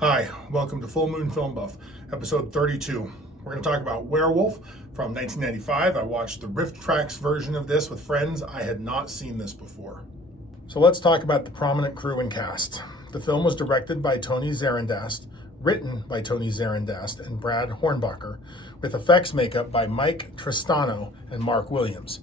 Hi, welcome to Full Moon Film Buff, episode 32. We're going to talk about Werewolf from 1995. I watched the Rift Tracks version of this with friends. I had not seen this before. So let's talk about the prominent crew and cast. The film was directed by Tony Zarandast, written by Tony Zarandast and Brad Hornbacher, with effects makeup by Mike Tristano and Mark Williams.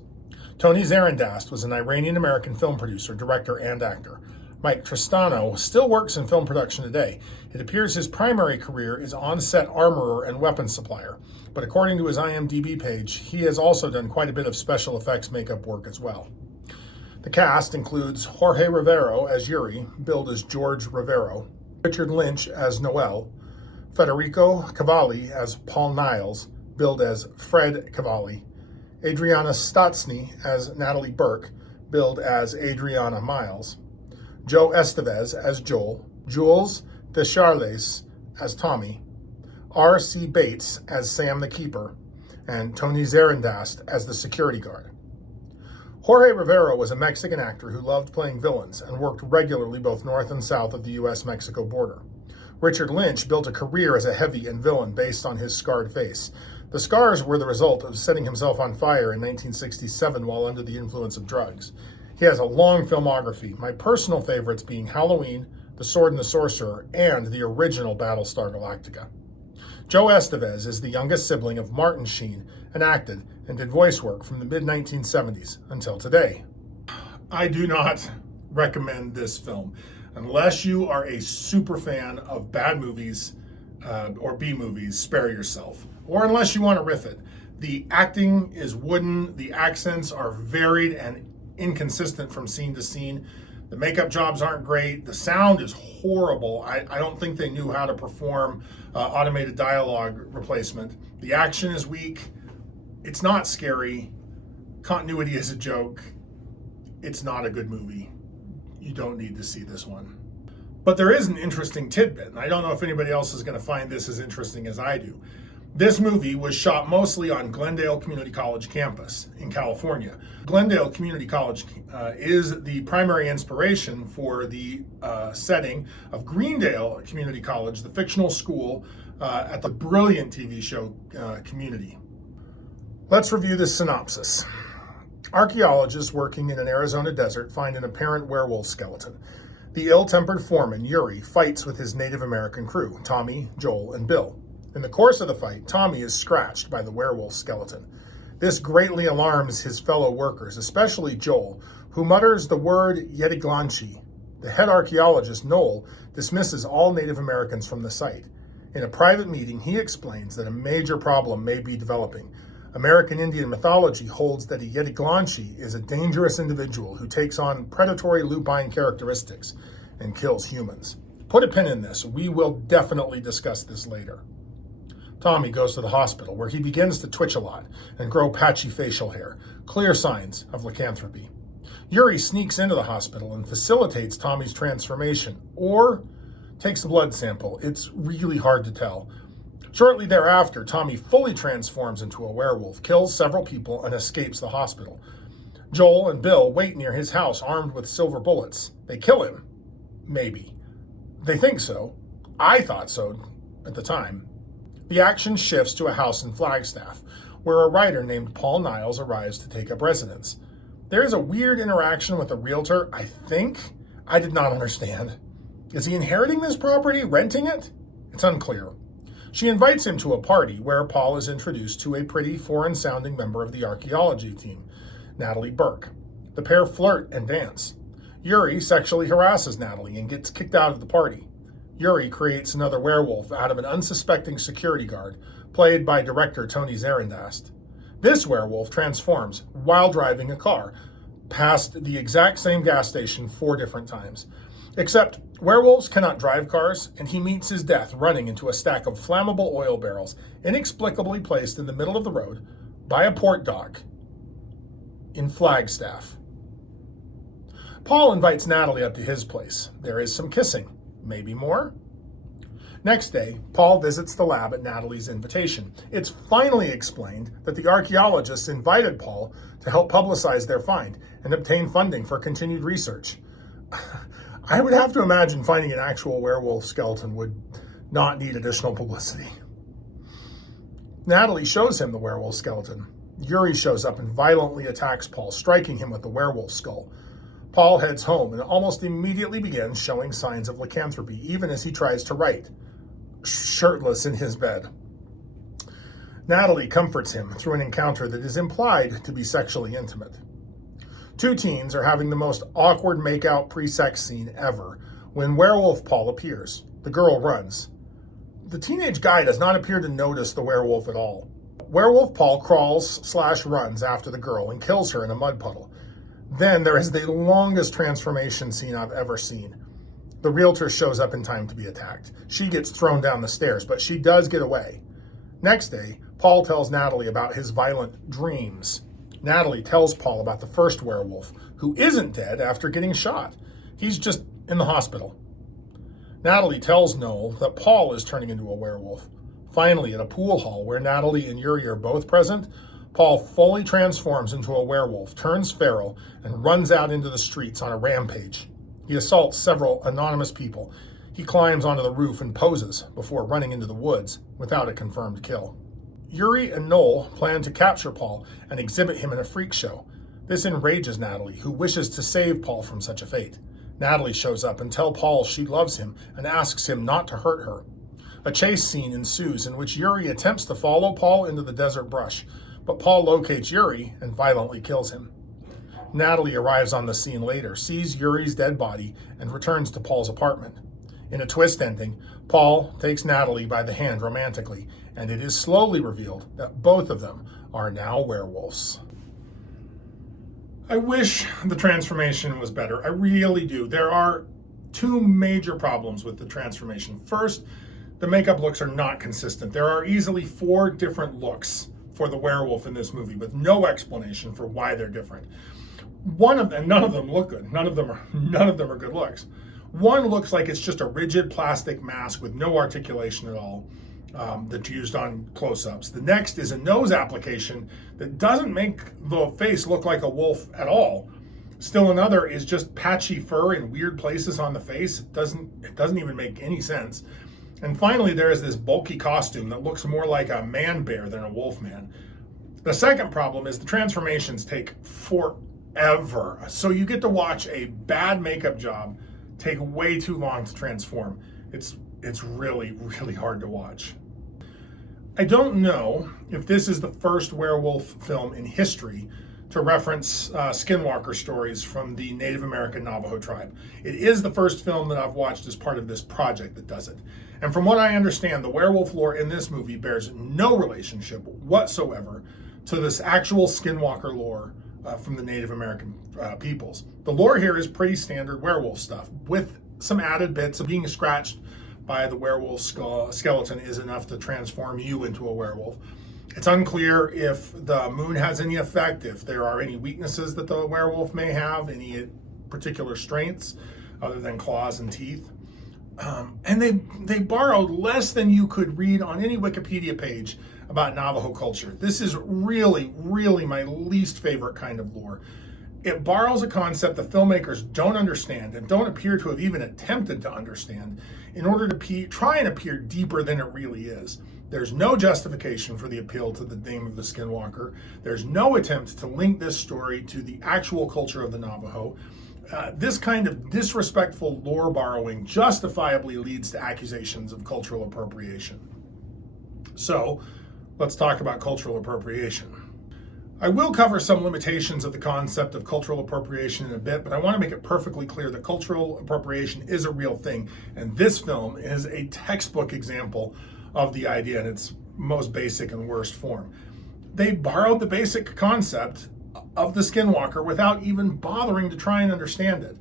Tony Zarandast was an Iranian-American film producer, director, and actor. Mike Tristano still works in film production today. It appears his primary career is on-set armorer and weapons supplier, but according to his IMDb page, he has also done quite a bit of special effects makeup work as well. The cast includes Jorge Rivero as Yuri, billed as George Rivero, Richard Lynch as Noel, Federico Cavalli as Paul Niles, billed as Fred Cavalli, Adriana Stotsny as Natalie Burke, billed as Adriana Miles, Joe Estevez as Joel, Jules Descharles as Tommy, R.C. Bates as Sam the Keeper, and Tony Zarandast as the security guard. Jorge Rivero was a Mexican actor who loved playing villains and worked regularly both north and south of the U.S.-Mexico border. Richard Lynch built a career as a heavy and villain based on his scarred face. The scars were the result of setting himself on fire in 1967 while under the influence of drugs. He has a long filmography, my personal favorites being Halloween, The Sword and the Sorcerer, and the original Battlestar Galactica. Joe Estevez is the youngest sibling of Martin Sheen and acted and did voice work from the mid-1970s until today. I do not recommend this film unless you are a super fan of bad movies or B movies. Spare yourself. Or unless you want to riff it. The acting is wooden, the accents are varied and inconsistent from scene to scene. The makeup jobs aren't great. The sound is horrible. I don't think they knew how to perform automated dialogue replacement. The action is weak. It's not scary. Continuity is a joke. It's not a good movie. You don't need to see this one. But there is an interesting tidbit, and I don't know if anybody else is going to find this as interesting as I do. This movie was shot mostly on Glendale Community College campus in California. Glendale Community College is the primary inspiration for the setting of Greendale Community College, the fictional school at the brilliant TV show Community. Let's review the synopsis. Archaeologists working in an Arizona desert find an apparent werewolf skeleton. The ill-tempered foreman, Yuri, fights with his Native American crew, Tommy, Joel, and Bill. In the course of the fight, Tommy is scratched by the werewolf skeleton. This greatly alarms his fellow workers, especially Joel, who mutters the word Yediglanchi. The head archaeologist, Noel, dismisses all Native Americans from the site. In a private meeting, he explains that a major problem may be developing. American Indian mythology holds that a Yediglanchi is a dangerous individual who takes on predatory lupine characteristics and kills humans. Put a pin in this. We will definitely discuss this later. Tommy goes to the hospital, where he begins to twitch a lot and grow patchy facial hair, clear signs of lycanthropy. Yuri sneaks into the hospital and facilitates Tommy's transformation, or takes a blood sample. It's really hard to tell. Shortly thereafter, Tommy fully transforms into a werewolf, kills several people, and escapes the hospital. Joel and Bill wait near his house armed with silver bullets. They kill him. Maybe. They think so. I thought so at the time. The action shifts to a house in Flagstaff, where a writer named Paul Niles arrives to take up residence. There is a weird interaction with a realtor, I think. I did not understand. Is he inheriting this property, renting it? It's unclear. She invites him to a party where Paul is introduced to a pretty foreign-sounding member of the archaeology team, Natalie Burke. The pair flirt and dance. Yuri sexually harasses Natalie and gets kicked out of the party. Yuri creates another werewolf out of an unsuspecting security guard, played by director Tony Zarandast. This werewolf transforms while driving a car, past the exact same gas station 4 different times. Except werewolves cannot drive cars, and he meets his death running into a stack of flammable oil barrels, inexplicably placed in the middle of the road by a port dock in Flagstaff. Paul invites Natalie up to his place. There is some kissing. Maybe more? Next day, Paul visits the lab at Natalie's invitation. It's finally explained that the archaeologists invited Paul to help publicize their find and obtain funding for continued research. I would have to imagine finding an actual werewolf skeleton would not need additional publicity. Natalie shows him the werewolf skeleton. Yuri shows up and violently attacks Paul, striking him with the werewolf skull. Paul heads home and almost immediately begins showing signs of lycanthropy, even as he tries to write, shirtless in his bed. Natalie comforts him through an encounter that is implied to be sexually intimate. Two teens are having the most awkward make-out pre-sex scene ever when werewolf Paul appears. The girl runs. The teenage guy does not appear to notice the werewolf at all. Werewolf Paul crawls/runs after the girl and kills her in a mud puddle. Then there is the longest transformation scene I've ever seen. The realtor shows up in time to be attacked. She gets thrown down the stairs, but she does get away. Next day, Paul tells Natalie about his violent dreams. Natalie tells Paul about the first werewolf, who isn't dead after getting shot. He's just in the hospital. Natalie tells Noel that Paul is turning into a werewolf. Finally, at a pool hall where Natalie and Yuri are both present, Paul fully transforms into a werewolf, turns feral, and runs out into the streets on a rampage. He assaults several anonymous people. He climbs onto the roof and poses before running into the woods without a confirmed kill. Yuri and Noel plan to capture Paul and exhibit him in a freak show. This enrages Natalie, who wishes to save Paul from such a fate. Natalie shows up and tells Paul she loves him and asks him not to hurt her. A chase scene ensues in which Yuri attempts to follow Paul into the desert brush, but Paul locates Yuri and violently kills him. Natalie arrives on the scene later, sees Yuri's dead body, and returns to Paul's apartment. In a twist ending, Paul takes Natalie by the hand romantically, and it is slowly revealed that both of them are now werewolves. I wish the transformation was better. I really do. There are two major problems with the transformation. First, the makeup looks are not consistent. There are easily 4 different looks for the werewolf in this movie with no explanation for why they're different. One of them, none of them look good. None of them are good looks. One looks like it's just a rigid plastic mask with no articulation at all that's used on close-ups. The next is a nose application that doesn't make the face look like a wolf at all. Still another is just patchy fur in weird places on the face. It doesn't even make any sense. And finally, there is this bulky costume that looks more like a man bear than a wolf man. The second problem is the transformations take forever. So you get to watch a bad makeup job take way too long to transform. It's really, really hard to watch. I don't know if this is the first werewolf film in history to reference skinwalker stories from the Native American Navajo tribe. It is the first film that I've watched as part of this project that does it. And from what I understand, the werewolf lore in this movie bears no relationship whatsoever to this actual skinwalker lore from the Native American peoples. The lore here is pretty standard werewolf stuff, with some added bits of being scratched by the werewolf skeleton is enough to transform you into a werewolf. It's unclear if the moon has any effect, if there are any weaknesses that the werewolf may have, any particular strengths other than claws and teeth. And they borrowed less than you could read on any Wikipedia page about Navajo culture. This is really, really my least favorite kind of lore. It borrows a concept that filmmakers don't understand and don't appear to have even attempted to understand in order to try and appear deeper than it really is. There's no justification for the appeal to the name of the skinwalker. There's no attempt to link this story to the actual culture of the Navajo. This kind of disrespectful lore borrowing justifiably leads to accusations of cultural appropriation. So, let's talk about cultural appropriation. I will cover some limitations of the concept of cultural appropriation in a bit, but I want to make it perfectly clear that cultural appropriation is a real thing, and this film is a textbook example of the idea in its most basic and worst form. They borrowed the basic concept of the skinwalker without even bothering to try and understand it.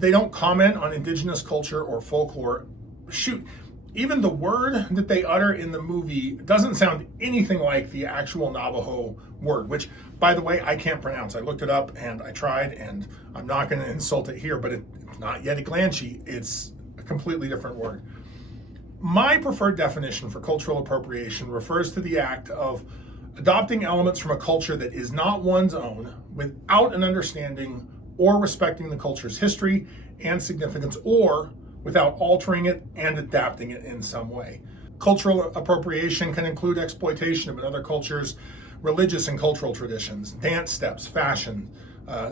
They don't comment on indigenous culture or folklore. Shoot, even the word that they utter in the movie doesn't sound anything like the actual Navajo word, which, by the way, I can't pronounce. I looked it up and I tried, and I'm not going to insult it here, but it's not Yeti-Glanchi. It's a completely different word. My preferred definition for cultural appropriation refers to the act of adopting elements from a culture that is not one's own without an understanding or respecting the culture's history and significance, or without altering it and adapting it in some way. Cultural appropriation can include exploitation of another culture's religious and cultural traditions, dance steps, fashion,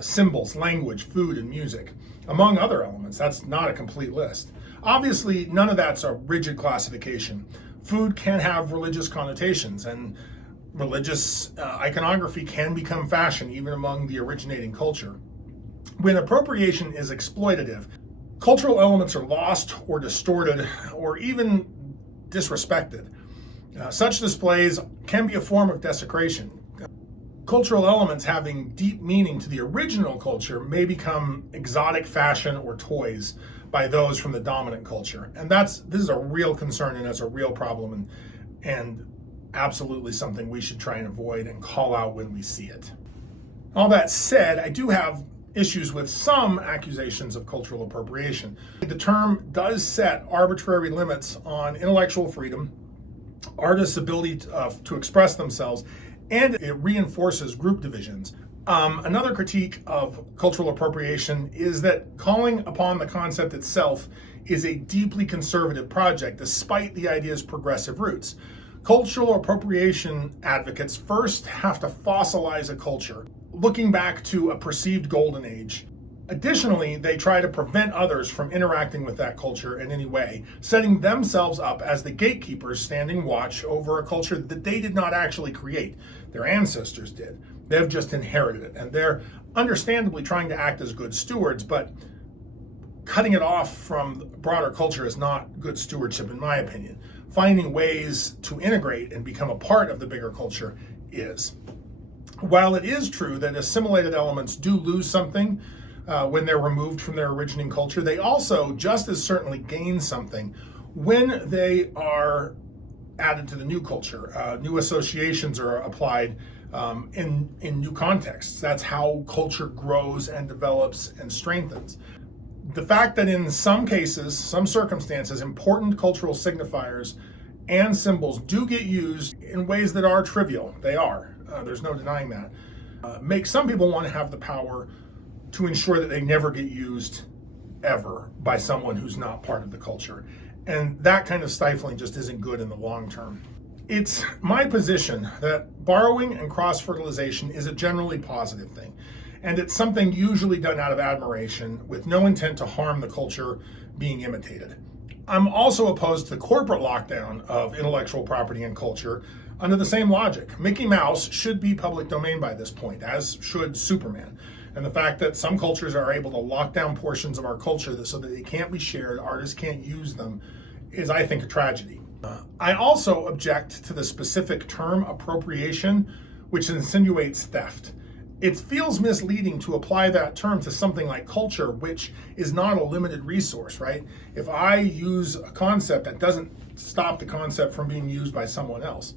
symbols, language, food, and music, among other elements. That's not a complete list. Obviously, none of that's a rigid classification. Food can have religious connotations, and religious iconography can become fashion even among the originating culture. When appropriation is exploitative, cultural elements are lost or distorted or even disrespected. Such displays can be a form of desecration. Cultural elements having deep meaning to the original culture may become exotic fashion or toys by those from the dominant culture. And this is a real concern, and it's a real problem, and absolutely something we should try and avoid and call out when we see it. All that said, I do have issues with some accusations of cultural appropriation. The term does set arbitrary limits on intellectual freedom, artists' ability to express themselves, and it reinforces group divisions. Another critique of cultural appropriation is that calling upon the concept itself is a deeply conservative project, despite the idea's progressive roots. Cultural appropriation advocates first have to fossilize a culture, looking back to a perceived golden age. Additionally, they try to prevent others from interacting with that culture in any way, setting themselves up as the gatekeepers standing watch over a culture that they did not actually create. Their ancestors did. They've just inherited it, and they're understandably trying to act as good stewards, but cutting it off from broader culture is not good stewardship, in my opinion. Finding ways to integrate and become a part of the bigger culture is. While it is true that assimilated elements do lose something when they're removed from their originating culture, they also just as certainly gain something when they are added to the new culture. New associations are applied in new contexts. That's how culture grows and develops and strengthens. The fact that in some cases, some circumstances, important cultural signifiers and symbols do get used in ways that are trivial, they are, there's no denying that, makes some people want to have the power to ensure that they never get used ever by someone who's not part of the culture. And that kind of stifling just isn't good in the long term. It's my position that borrowing and cross-fertilization is a generally positive thing. And it's something usually done out of admiration with no intent to harm the culture being imitated. I'm also opposed to the corporate lockdown of intellectual property and culture under the same logic. Mickey Mouse should be public domain by this point, as should Superman. And the fact that some cultures are able to lock down portions of our culture so that they can't be shared, artists can't use them, is, I think, a tragedy. I also object to the specific term appropriation, which insinuates theft. It feels misleading to apply that term to something like culture, which is not a limited resource, right? If I use a concept, that doesn't stop the concept from being used by someone else.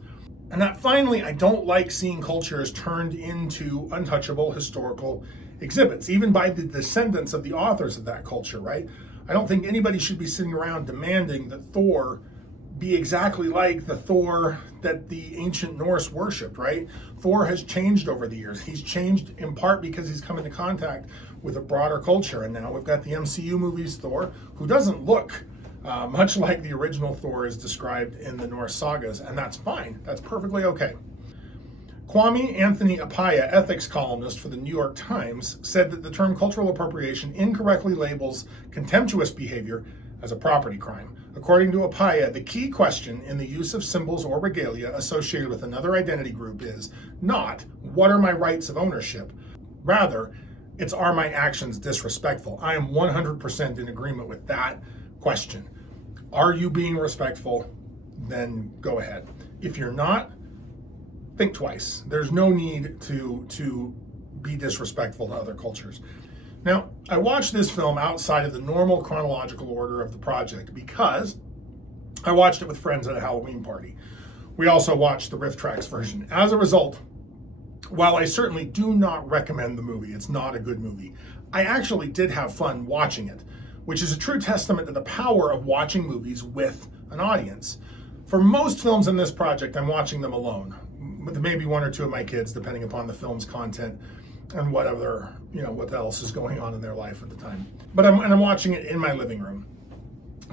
And that finally, I don't like seeing cultures turned into untouchable historical exhibits, even by the descendants of the authors of that culture, right? I don't think anybody should be sitting around demanding that Thor be exactly like the Thor that the ancient Norse worshipped, right? Thor has changed over the years. He's changed in part because he's come into contact with a broader culture. And now we've got the MCU movies Thor, who doesn't look much like the original Thor is described in the Norse sagas, and that's fine. That's perfectly okay. Kwame Anthony Appiah, ethics columnist for the New York Times, said that the term cultural appropriation incorrectly labels contemptuous behavior as a property crime. According to Appiah, the key question in the use of symbols or regalia associated with another identity group is not, what are my rights of ownership? Rather, it's, are my actions disrespectful? I am 100% in agreement with that question. Are you being respectful? Then go ahead. If you're not, think twice. There's no need to be disrespectful to other cultures. Now, I watched this film outside of the normal chronological order of the project because I watched it with friends at a Halloween party. We also watched the Riff Tracks version. As a result, while I certainly do not recommend the movie, it's not a good movie, I actually did have fun watching it, which is a true testament to the power of watching movies with an audience. For most films in this project, I'm watching them alone, with maybe one or two of my kids, depending upon the film's content and what else is going on in their life at the time. But I'm watching it in my living room.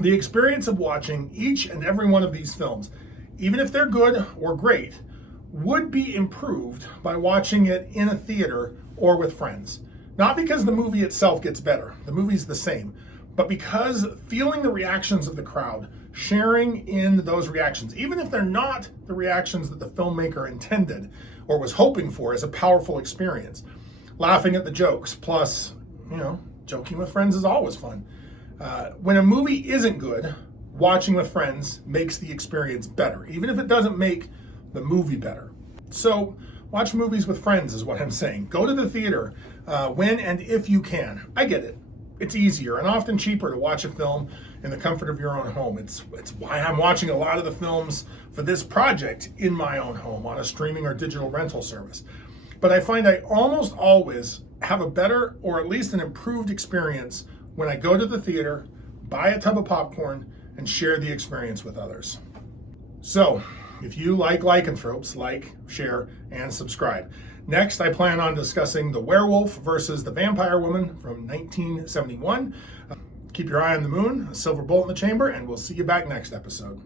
The experience of watching each and every one of these films, even if they're good or great, would be improved by watching it in a theater or with friends. Not because the movie itself gets better, the movie's the same, but because feeling the reactions of the crowd, sharing in those reactions, even if they're not the reactions that the filmmaker intended or was hoping for, is a powerful experience. Laughing at the jokes, plus, joking with friends is always fun. When a movie isn't good, watching with friends makes the experience better, even if it doesn't make the movie better. So watch movies with friends is what I'm saying. Go to the theater when and if you can. I get it. It's easier and often cheaper to watch a film in the comfort of your own home. It's why I'm watching a lot of the films for this project in my own home on a streaming or digital rental service. But I find I almost always have a better or at least an improved experience when I go to the theater, buy a tub of popcorn, and share the experience with others. So, if you like lycanthropes, like, share, and subscribe. Next, I plan on discussing The Werewolf versus the Vampire Woman from 1971. Keep your eye on the moon, a silver bullet in the chamber, and we'll see you back next episode.